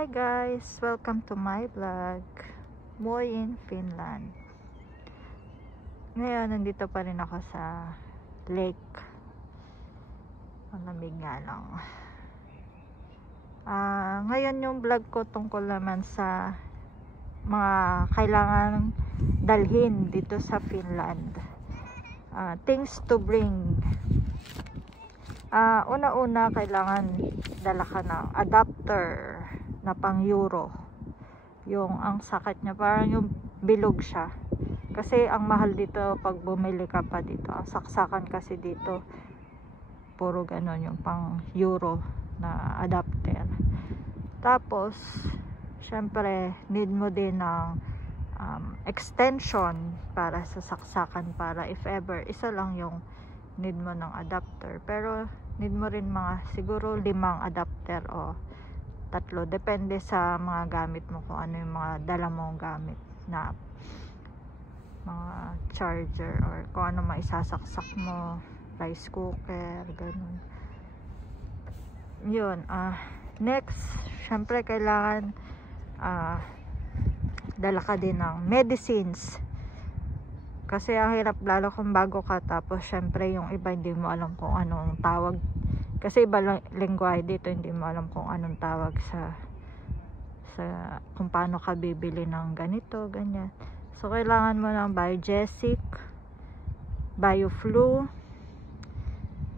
Hi guys! Welcome to my vlog. Moi in Finland. Ngayon, nandito pa rin ako sa lake. Malamig nga lang. Ngayon yung vlog ko tungkol naman sa mga kailangan dalhin dito sa Finland. Things to bring. Una-una, kailangan dala ka ng adapter na pang euro. Yung ang sakit niya, parang yung bilog siya. Kasi ang mahal dito pag bumili ka pa dito. Ang saksakan kasi dito, puro ganon yung pang euro na adapter. Tapos, syempre, need mo din ng extension para sa saksakan, para if ever, isa lang yung need mo ng adapter. Pero, need mo rin mga siguro 5 adapter o 3, depende sa mga gamit mo, kung ano yung mga dala mong gamit na mga charger or kung ano maisasaksak mo, rice cooker, ganun. Yun. Next, syempre kailangan dala ka din ng medicines, kasi ang hirap lalo kung bago ka, tapos syempre yung iba hindi mo alam kung anong tawag. Kasi iba lingwahe dito, hindi mo alam kung anong tawag sa kung paano ka bibili ng ganito, ganyan. So, kailangan mo ng Biogesic, Bioflu,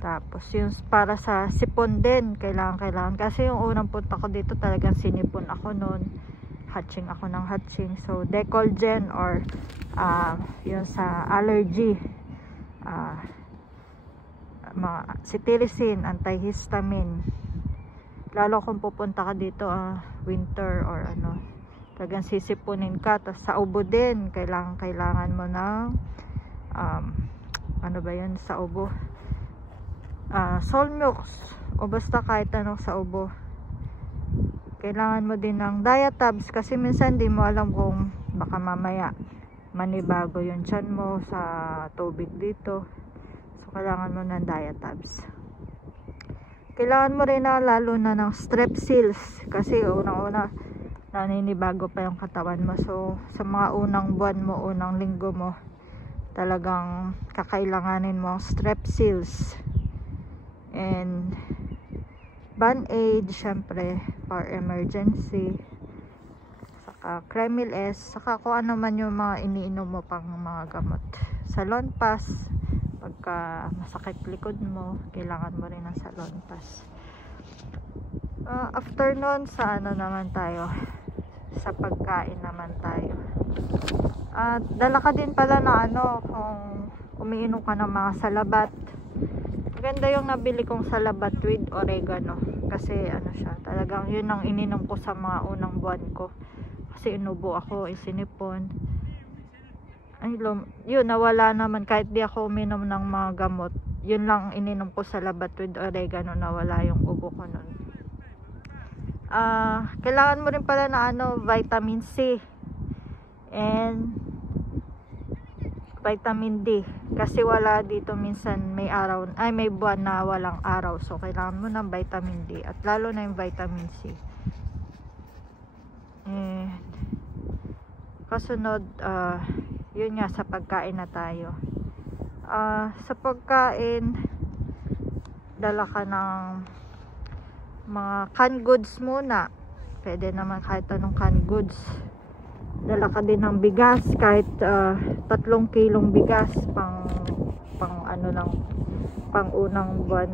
tapos yung para sa sipon din, kailangan. Kasi yung unang punta ko dito, talagang sinipon ako noon. Hatching ako ng hatching. So, Decolgen or yung sa allergy, mga cetirizine, antihistamine, lalo kung pupunta ka dito winter or ano, talagang sisipunin ka. Tapos sa ubo din, kailangan mo ng ano ba yun sa ubo, Solmux o basta kahit anong sa ubo. Kailangan mo din ng Diatabs, kasi minsan di mo alam kung baka mamaya manibago yung tiyan mo sa tubig dito. Kailangan mo ng Diatabs. Kailangan mo rin lalo na ng Strepsils, kasi unang-una naninibago pa yung katawan mo. So sa mga unang buwan mo, unang linggo mo, talagang kakailanganin mo ang Strepsils. And Band-Aid, syempre for emergency, saka Kremil S, saka kung ano man yung mga iniinom mo pang mga gamot. Salonpas, pagka masakit likod mo, kailangan mo rin ng Salonpas. After nun, sa ano naman tayo, sa pagkain naman tayo. Dala ka din pala na ano, kung umiinom ka ng mga salabat. Maganda yung nabili kong salabat with oregano, kasi ano siya, talagang yun ang ininom ko sa mga unang buwan ko, kasi inubo ako, isinipon. Yun, nawala naman kahit di ako uminom ng mga gamot. Yun lang ininom ko sa labat with oregano, nawala yung ubo ko nun. Kailangan mo rin pala na vitamin C and vitamin D, kasi wala dito minsan, may buwan na walang araw. So kailangan mo ng vitamin D, at lalo na yung vitamin C. Kasunod, yun nga, sa pagkain na tayo. Sa pagkain, dala ka ng mga canned goods muna. Pwede naman kahit anong canned goods. Dala ka din ng bigas, kahit 3 kilong bigas pang ano lang, pang unang buwan.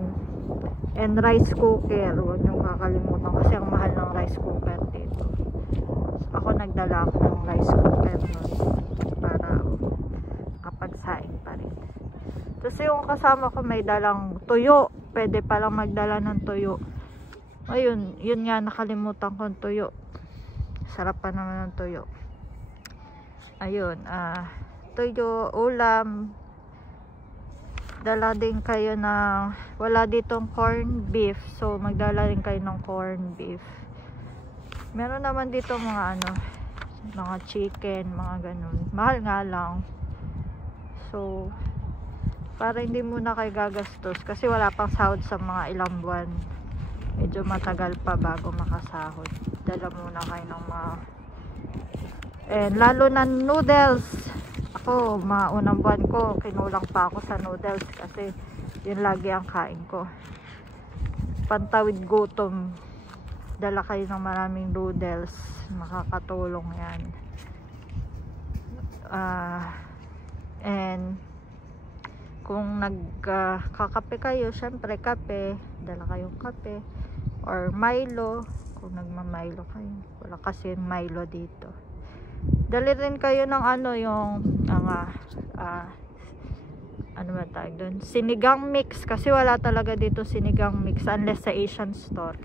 And rice cooker, huwag niyong kakalimutan, kasi ang mahal ng rice cooker dito. Ako nagdala ako ng rice cooker nun, para kapagsaing pa rin. Tapos yung kasama ko may dalang tuyo, pwede palang magdala ng tuyo. Ayun, yun nga, nakalimutan ko ng tuyo. Sarap pa naman ng tuyo. Ayun, tuyo, ulam. Dala din kayo na, wala ditong corn beef, so magdala din kayo ng corn beef. Meron naman dito mga mga chicken, mga ganun. Mahal nga lang. So, para hindi muna kayo gagastos, kasi wala pang sahod sa mga ilang buwan. medyo matagal pa bago makasahod. Dala muna kayo ng mga, and lalo na noodles. Ako, unang buwan ko, kinulang pa ako sa noodles kasi yun lagi ang kain ko. Pantawid gutom, dala kayo ng maraming noodles, makakatulong yan. And kung nagkakape kayo, syempre kape, dala kayong kape or Milo kung nagma-Milo kayo. Wala kasi Milo dito. Dali rin kayo ng yung ano ba tawag doon? Sinigang mix, kasi wala talaga dito sinigang mix unless sa Asian store.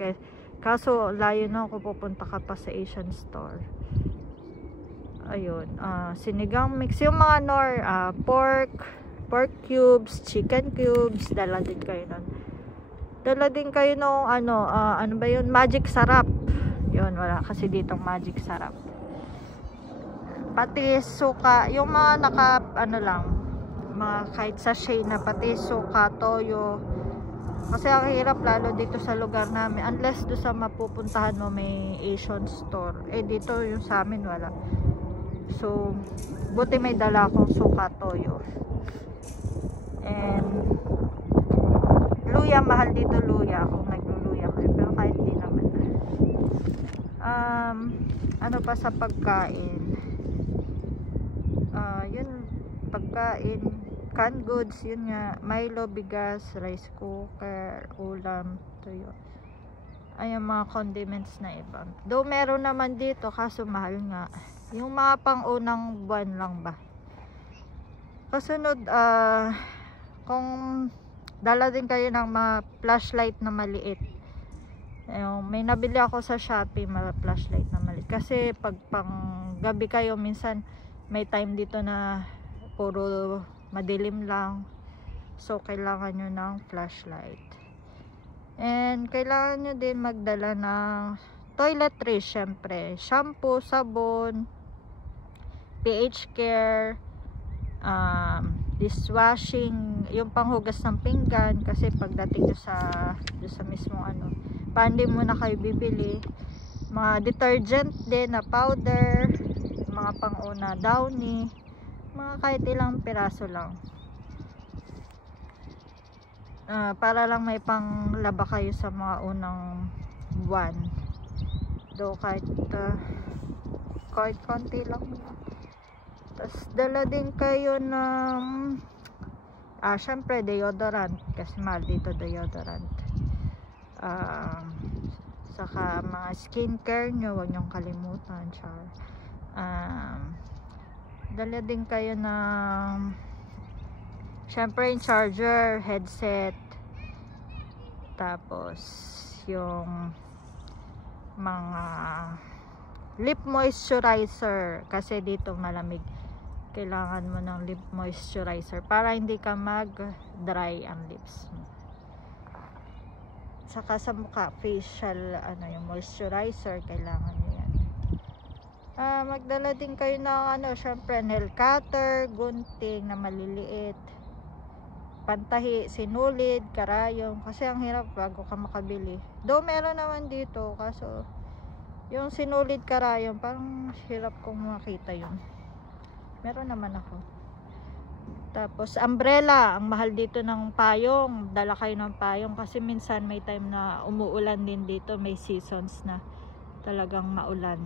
Kaso layo na kung pupunta ka pa sa Asian store. Ayun, sinigang mix, yung mga pork cubes, chicken cubes, dala din kayo nun. Dala din kayo nung ano ba yun, magic sarap. Yun, wala kasi ditong magic sarap. Pati suka, yung mga mga kahit sachet na, pati suka, toyo. Kasi ang hirap lalo dito sa lugar namin, unless do sa mapupuntahan mo may Asian store. Dito yung sa amin wala. So buti may dala akong suka, toyo. And luya, mahal dito luya kung nagluluya kayo, pero kahit di naman. Ano pa sa pagkain? Yun, pagkain, canned goods, yun nga, Milo, bigas, rice cooker, ulam, tuyo. Ayun, mga condiments na iba. Though meron naman dito, kaso mahal nga. Yung mga pang-unang buwan lang ba. Kasunod, kung dala din kayo ng mga flashlight na maliit. Ayun, may nabili ako sa Shopee, mga flashlight na maliit. Kasi pag pang gabi kayo, minsan may time dito na puro madilim lang. So kailangan nyo ng flashlight. And kailangan nyo din magdala ng toiletries, syempre. Shampoo, sabon, pH care, dishwashing, yung panghugas ng pinggan, kasi pagdating nyo sa mismong pandi mo na kayo bibili. Mga detergent din na powder, mga pang-una, Downy, mga kahit ilang piraso lang. Para lang may panglaba kayo sa mga unang buwan. Do kahit konti lang. Tapos dala din kayo ng syempre deodorant, kasi mahal dito deodorant. Saka mga skincare nyo, huwag nyong kalimutan. Dala din kayo ng syempre yung charger, headset, tapos yung mga lip moisturizer, kasi dito malamig. Kailangan mo ng lip moisturizer para hindi ka mag-dry ang lips mo. Saka sa mukha, facial yung moisturizer, kailangan nyo yan. Magdala din kayo ng syempre nail cutter, gunting na maliliit, pantahi, sinulid, karayom, kasi ang hirap bago ka makabili. Though meron naman dito, kaso yung sinulid, karayom, parang hirap kong makita yun. Meron naman ako. Tapos umbrella, ang mahal dito ng payong. Dala kayo ng payong kasi minsan may time na umuulan din dito, may seasons na talagang maulan.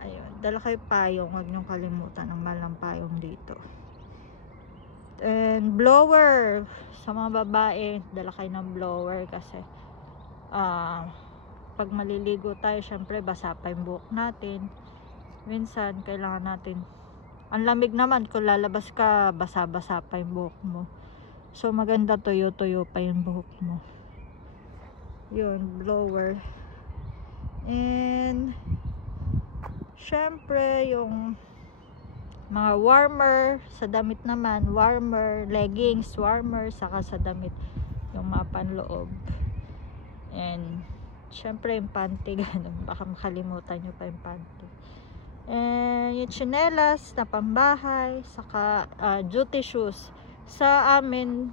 Ayun, dala kayo payong, huwag niyong kalimutan, ang mahal ng payong dito. And blower, sa mga babae, dala kayo ng blower kasi pag maliligo tayo, syempre basa pa yung buhok natin. Minsan kailangan natin, ang lamig naman, kung lalabas ka, basa-basa pa yung buhok mo. So maganda tuyo-tuyo pa yung buhok mo. Yun, blower. And syempre yung mga warmer, sa damit naman, warmer, leggings, warmer, saka sa damit yung mga panloob. And syempre yung panty, ganun, baka makalimutan nyo pa yung panty. And yung tsinelas na pambahay, saka duty shoes. Sa amin,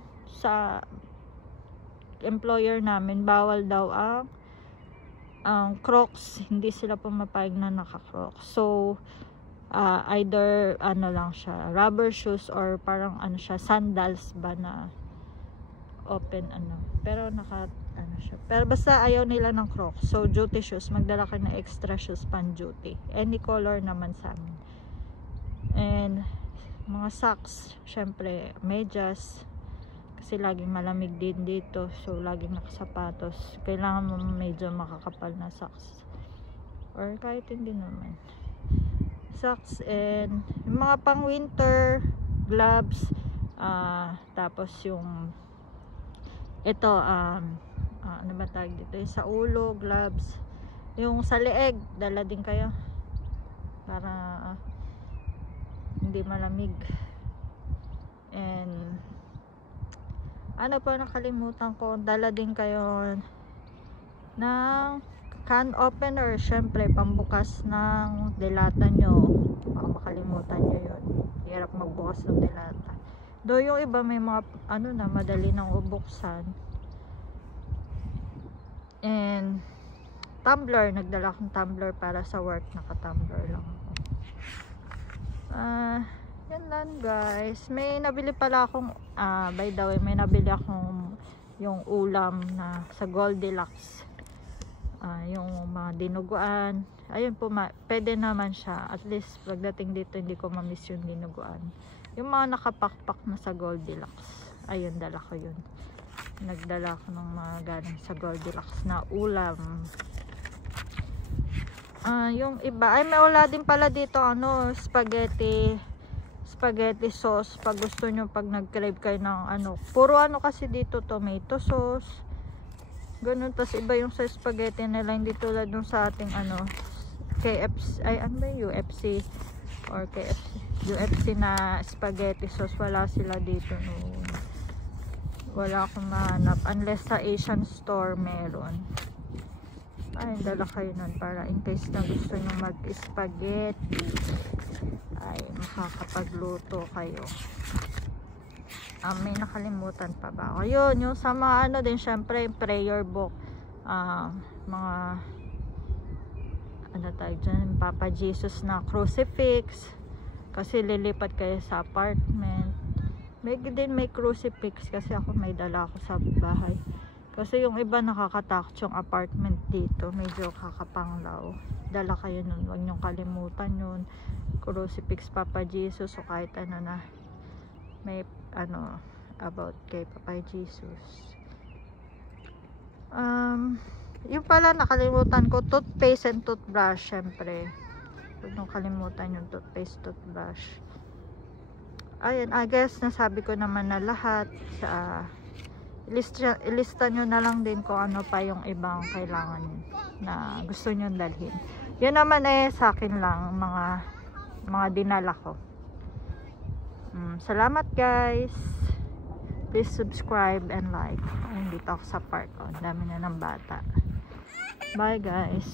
employer namin, bawal daw ang Crocs. Hindi sila pumapayag na naka-Crocs. So, either ano lang siya, rubber shoes or parang ano siya, sandals ba na open ano. Pero ano siya. Pero basta ayaw nila ng Crocs. So, duty shoes. Magdala ka na extra shoes pan duty. Any color naman sa amin. And, mga socks. Syempre, medyas. Kasi laging malamig din dito. So, laging nakasapatos. Kailangan mo medyo makakapal na socks. Or kahit hindi naman. Socks and yung mga pang winter, gloves. Tapos yung ito, ano ba tawag dito? Yung sa ulo, gloves. Yung sa leeg, dala din kayo. Para hindi malamig. And ano pa nakalimutan ko, dala din kayo ng can opener, syempre pambukas ng delata nyo. Baka makalimutan nyo yun. Hirap magbukas ng delata. Do yung iba may mga ano na madali nang ubuksan. And tumbler, nagdala akong tumbler para sa work, naka-tumbler lang ako. Yan lang guys. May nabili pala akong by the way, may nabili akong yung ulam na sa Goldilocks. Yung mga dinuguan. Ayun po, pwede naman siya. At least pagdating dito hindi ko ma-miss yung dinuguan. Yung mga nakapakpak na sa Goldilocks. Ayun, dala ko yun. Nagdala ko ng mga galing sa Goldilocks na ulam. Yung iba, ay may wala din pala dito ano, spaghetti sauce. Pag gusto nyo, pag nag-crave kayo ng ano, puro ano kasi dito, tomato sauce. Ganun, tas iba yung sa spaghetti nila, hindi tulad nung sa ating ano, KFC, ay ano ba UFC or KFC, UFC na spaghetti sauce. Wala sila dito noon. Wala akong mahanap unless sa Asian store meron. Ay, dala kayo nun para in case na gusto nyo mag-spaghetti ay makakapagluto kayo. May nakalimutan pa ba ako? Yun, yung sa mga ano din, syempre prayer book, mga ano tayo dyan, Papa Jesus na crucifix kasi lilipat kayo sa apartment. May crucifix kasi ako may dala ako sa bahay. Kasi yung iba nakakatakot yung apartment dito. Medyo kakapanglaw. Dala kayo nun. Huwag nyong kalimutan yun. Crucifix, Papa Jesus, o kahit ano na may ano about kay Papa Jesus. Yung pala nakalimutan ko, toothpaste and toothbrush. Syempre. Huwag nyong kalimutan yung toothpaste, toothbrush. Ayun, I guess nasabi ko naman na lahat. Sa ilista nyo na lang din kung ano pa yung ibang kailangan na gusto nyo dalhin. Yun naman sa akin lang mga dinala ko. Salamat guys. Please subscribe and like. Ayun, dito ako sa park. Dami na ng bata. Bye guys.